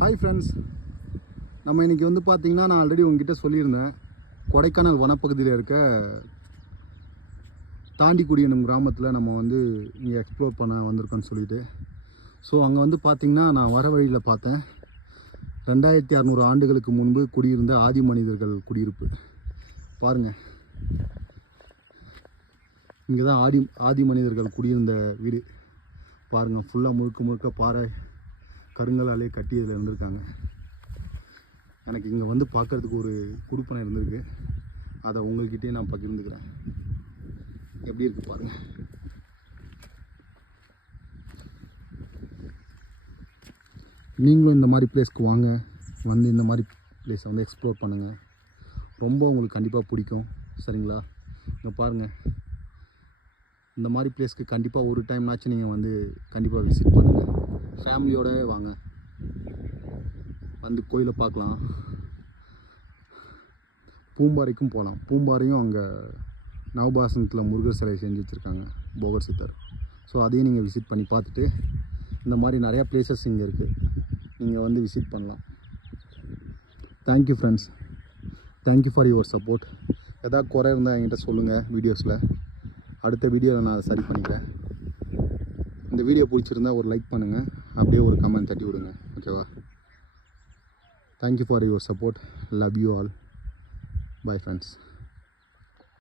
Hi friends நம்ம இன்றைக்கி வந்து பார்த்திங்கன்னா நான் ஆல்ரெடி உங்ககிட்ட சொல்லியிருந்தேன். கொடைக்கானல் வனப்பகுதியில் இருக்க தாண்டிக்குடி என்னும் கிராமத்தில் நம்ம வந்து இங்கே எக்ஸ்ப்ளோர் பண்ண வந்திருக்கோன்னு சொல்லிட்டு. ஸோ அங்கே வந்து பார்த்திங்கன்னா நான் வர வழியில் பார்த்தேன். ரெண்டாயிரத்தி அறநூறு ஆண்டுகளுக்கு முன்பு குடியிருந்த ஆதி மனிதர்கள் குடியிருப்பு. பாருங்கள் இங்கே தான் ஆதி ஆதி மனிதர்கள் குடியிருந்த வீடு. பாருங்கள் ஃபுல்லாக முழுக்க முழுக்க பாறை. கருங்கலாலே கட்டி இதில் இருந்திருக்காங்க. எனக்கு இங்கே வந்து பார்க்கறதுக்கு ஒரு குடுப்பனை இருந்திருக்கு. அதை உங்கள்கிட்டயே நான் பகிர்ந்துக்கிறேன். எப்படி இருக்கு பாருங்க. நீங்களும் இந்த மாதிரி பிளேஸ்க்கு வாங்க. வந்து இந்த மாதிரி பிளேஸை வந்து எக்ஸ்ப்ளோர் பண்ணுங்கள் ரொம்ப உங்களுக்கு கண்டிப்பாக பிடிக்கும். சரிங்களா? இங்கே பாருங்கள் இந்த மாதிரி பிளேஸ்க்கு கண்டிப்பாக ஒரு டைம்னாச்சும் நீங்கள் வந்து கண்டிப்பாக விசிட் பண்ணுங்கள் ஃபேமிலியோடவே வாங்க. வந்து கோயிலை பார்க்கலாம். பூம்பாறைக்கும் போகலாம். பூம்பாறையும் அங்கே நவபாசனத்தில் முருகர் சிலை செஞ்சு வச்சுருக்காங்க போகர் சித்தர். ஸோ அதையும் நீங்கள் விசிட் பண்ணி பார்த்துட்டு இந்த மாதிரி நிறையா பிளேசஸ் இங்கே இருக்குது நீங்கள் வந்து விசிட் பண்ணலாம். Thank you friends thank you for your support எதாவது குறை இருந்தால் என்கிட்ட சொல்லுங்கள் வீடியோஸில் அடுத்த வீடியோவில் நான் சரி பண்ணிக்கிறேன். இந்த வீடியோ பிடிச்சிருந்தா ஒரு லைக் பண்ணுங்கள் அப்படியே ஒரு கமெண்ட் தட்டி விடுங்க. ஓகேவா thank you for your support love you all bye friends